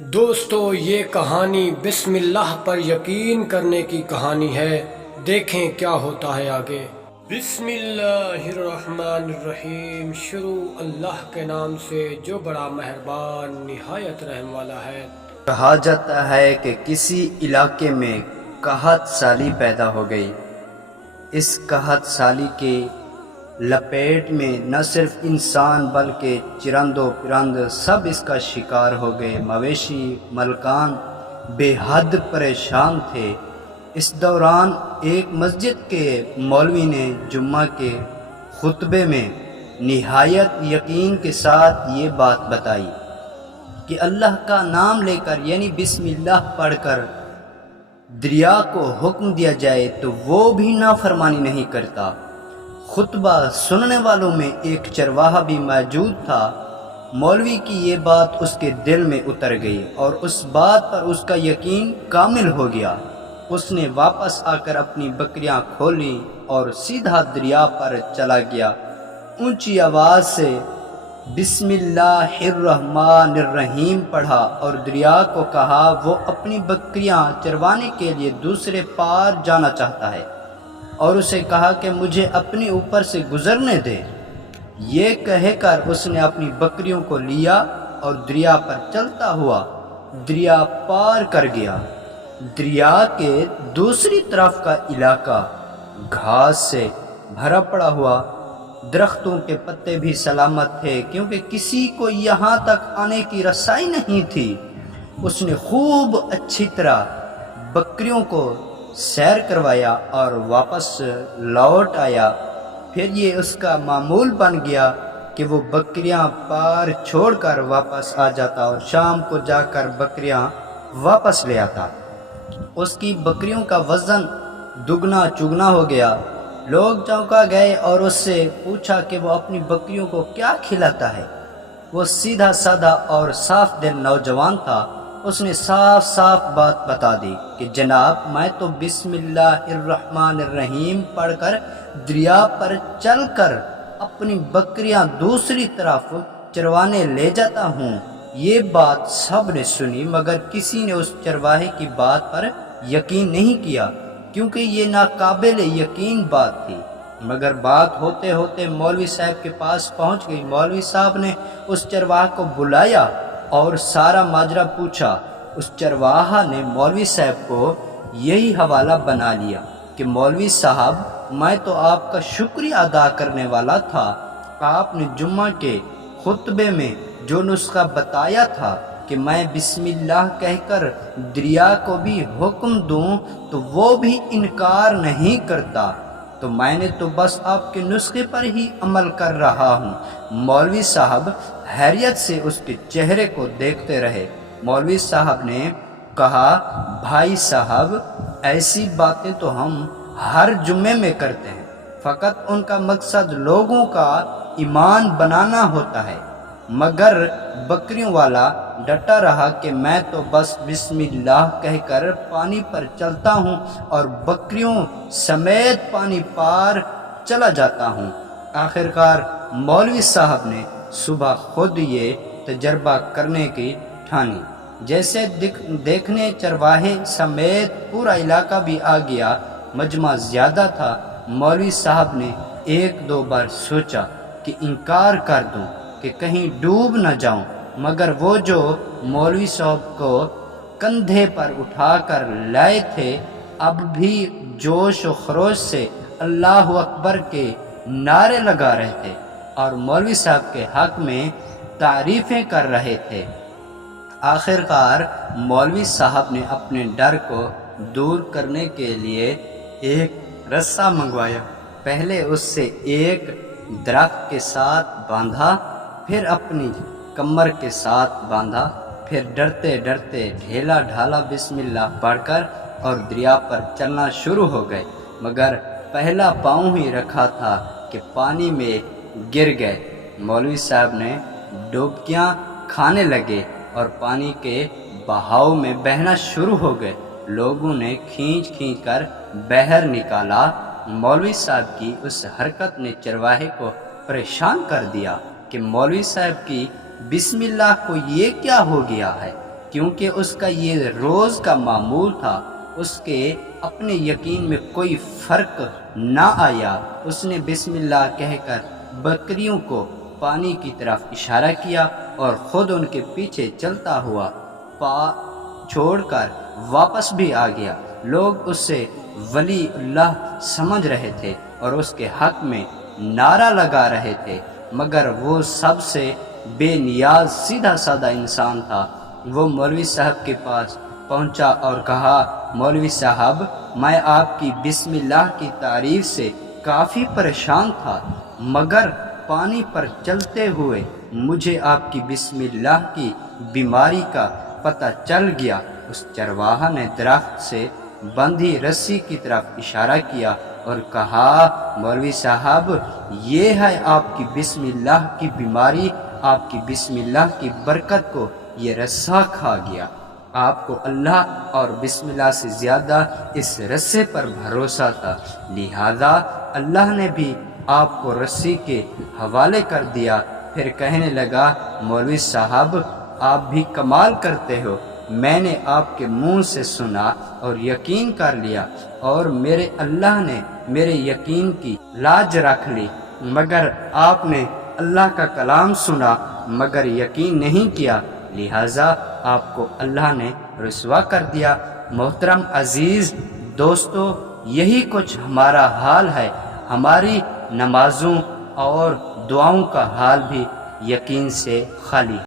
دوستو یہ کہانی بسم اللہ پر یقین کرنے کی کہانی ہے۔ دیکھیں کیا ہوتا ہے آگے۔ بسم اللہ الرحمن الرحیم۔ شروع اللہ کے نام سے جو بڑا مہربان نہایت رحم والا ہے۔ کہا جاتا ہے کہ کسی علاقے میں قحط سالی پیدا ہو گئی۔ اس قحط سالی کے لپیٹ میں نہ صرف انسان بلکہ چرند و پرند سب اس کا شکار ہو گئے۔ مویشی ملکان بے حد پریشان تھے۔ اس دوران ایک مسجد کے مولوی نے جمعہ کے خطبے میں نہایت یقین کے ساتھ یہ بات بتائی کہ اللہ کا نام لے کر یعنی بسم اللہ پڑھ کر دریا کو حکم دیا جائے تو وہ بھی نافرمانی نہیں کرتا۔ خطبہ سننے والوں میں ایک چرواہا بھی موجود تھا۔ مولوی کی یہ بات اس کے دل میں اتر گئی اور اس بات پر اس کا یقین کامل ہو گیا۔ اس نے واپس آ کر اپنی بکریاں کھولیں اور سیدھا دریا پر چلا گیا۔ اونچی آواز سے بسم اللہ الرحمن الرحیم پڑھا اور دریا کو کہا وہ اپنی بکریاں چروانے کے لیے دوسرے پار جانا چاہتا ہے، اور اسے کہا کہ مجھے اپنے اوپر سے گزرنے دے۔ یہ کہہ کر اس نے اپنی بکریوں کو لیا اور دریا پر چلتا ہوا دریا پار کر گیا۔ دریا کے دوسری طرف کا علاقہ گھاس سے بھرا پڑا ہوا، درختوں کے پتے بھی سلامت تھے کیونکہ کسی کو یہاں تک آنے کی رسائی نہیں تھی۔ اس نے خوب اچھی طرح بکریوں کو سیر کروایا اور واپس لوٹ آیا۔ پھر یہ اس کا معمول بن گیا کہ وہ بکریاں پار چھوڑ کر واپس آ جاتا اور شام کو جا کر بکریاں واپس لے آتا۔ اس کی بکریوں کا وزن دگنا چگنا ہو گیا۔ لوگ چونکا گئے اور اس سے پوچھا کہ وہ اپنی بکریوں کو کیا کھلاتا ہے۔ وہ سیدھا سادہ اور صاف دل نوجوان تھا۔ اس نے صاف صاف بات بتا دی کہ جناب میں تو بسم اللہ الرحمن الرحیم پڑھ کر دریا پر چل کر اپنی بکریاں دوسری طرف چروانے لے جاتا ہوں۔ یہ بات سب نے سنی مگر کسی نے اس چرواہے کی بات پر یقین نہیں کیا کیونکہ یہ ناقابل یقین بات تھی۔ مگر بات ہوتے ہوتے مولوی صاحب کے پاس پہنچ گئی۔ مولوی صاحب نے اس چرواہے کو بلایا اور سارا ماجرا پوچھا۔ اس چرواہا نے مولوی صاحب کو یہی حوالہ بنا لیا کہ مولوی صاحب میں تو آپ کا شکریہ ادا کرنے والا تھا۔ آپ نے جمعہ کے خطبے میں جو نسخہ بتایا تھا کہ میں بسم اللہ کہہ کر دریا کو بھی حکم دوں تو وہ بھی انکار نہیں کرتا، تو میں نے تو بس آپ کے نسخے پر ہی عمل کر رہا ہوں۔ مولوی صاحب حیرت سے اس کے چہرے کو دیکھتے رہے۔ مولوی صاحب نے کہا بھائی صاحب ایسی باتیں تو ہم ہر جمعے میں کرتے ہیں، فقط ان کا مقصد لوگوں کا ایمان بنانا ہوتا ہے۔ مگر بکریوں والا ڈٹا رہا کہ میں تو بس بسم اللہ کہہ کر پانی پر چلتا ہوں اور بکریوں سمیت پانی پار چلا جاتا ہوں۔ آخرکار مولوی صاحب نے صبح خود یہ تجربہ کرنے کی ٹھانی۔ جیسے دیکھنے چرواہے سمیت پورا علاقہ بھی آ گیا۔ مجمع زیادہ تھا۔ مولوی صاحب نے ایک دو بار سوچا کہ انکار کر دوں کہ کہیں ڈوب نہ جاؤں، مگر وہ جو مولوی صاحب کو کندھے پر اٹھا کر لائے تھے اب بھی جوش و خروش سے اللہ اکبر کے نعرے لگا رہے تھے اور مولوی صاحب کے حق میں تعریفیں کر رہے تھے۔ آخرکار مولوی صاحب نے اپنے ڈر کو دور کرنے کے لیے ایک رسہ منگوایا۔ پہلے اس سے ایک درخت کے ساتھ باندھا، پھر اپنی کمر کے ساتھ باندھا، پھر ڈرتے ڈرتے ڈھیلا ڈھالا بسم اللہ پڑھ کر اور دریا پر چلنا شروع ہو گئے۔ مگر پہلا پاؤں ہی رکھا تھا کہ پانی میں گر گئے۔ مولوی صاحب نے ڈبکیاں کھانے لگے اور پانی کے بہاؤ میں بہنا شروع ہو گئے۔ لوگوں نے کھینچ کھینچ کر باہر نکالا۔ مولوی صاحب کی اس حرکت نے چرواہے کو پریشان کر دیا کہ مولوی صاحب کی بسم اللہ کو یہ کیا ہو گیا ہے۔ کیونکہ اس کا یہ روز کا معمول تھا۔ اس کے اپنے یقین میں کوئی فرق نہ آیا۔ اس نے بسم اللہ کہہ کر بکریوں کو پانی کی طرف اشارہ کیا اور خود ان کے پیچھے چلتا ہوا پا چھوڑ کر واپس بھی آ گیا۔ لوگ اسے ولی اللہ سمجھ رہے تھے اور اس کے حق میں نعرہ لگا رہے تھے، مگر وہ سب سے بے نیاز سیدھا سادہ انسان تھا۔ وہ مولوی صاحب کے پاس پہنچا اور کہا، مولوی صاحب، میں آپ کی بسم اللہ کی تعریف سے کافی پریشان تھا، مگر پانی پر چلتے ہوئے مجھے آپ کی بسم اللہ کی بیماری کا پتہ چل گیا۔ اس چرواہا نے درخت سے بندھی رسی کی طرف اشارہ کیا اور کہا، مولوی صاحب، یہ ہے آپ کی بسم اللہ کی بیماری، آپ کی بسم اللہ کی برکت کو یہ رسا کھا گیا۔ آپ کو اللہ اور بسم اللہ سے زیادہ اس رسے پر بھروسہ تھا، لہذا اللہ نے بھی آپ کو رسی کے حوالے کر دیا۔ پھر کہنے لگا، مولوی صاحب، آپ بھی کمال کرتے ہو، میں نے آپ کے منہ سے سنا اور یقین کر لیا، اور میرے اللہ نے میرے یقین کی لاج رکھ لی، مگر آپ نے اللہ کا کلام سنا مگر یقین نہیں کیا، لہٰذا آپ کو اللہ نے رسوا کر دیا۔ محترم عزیز دوستو، یہی کچھ ہمارا حال ہے۔ ہماری نمازوں اور دعاؤں کا حال بھی یقین سے خالی ہے۔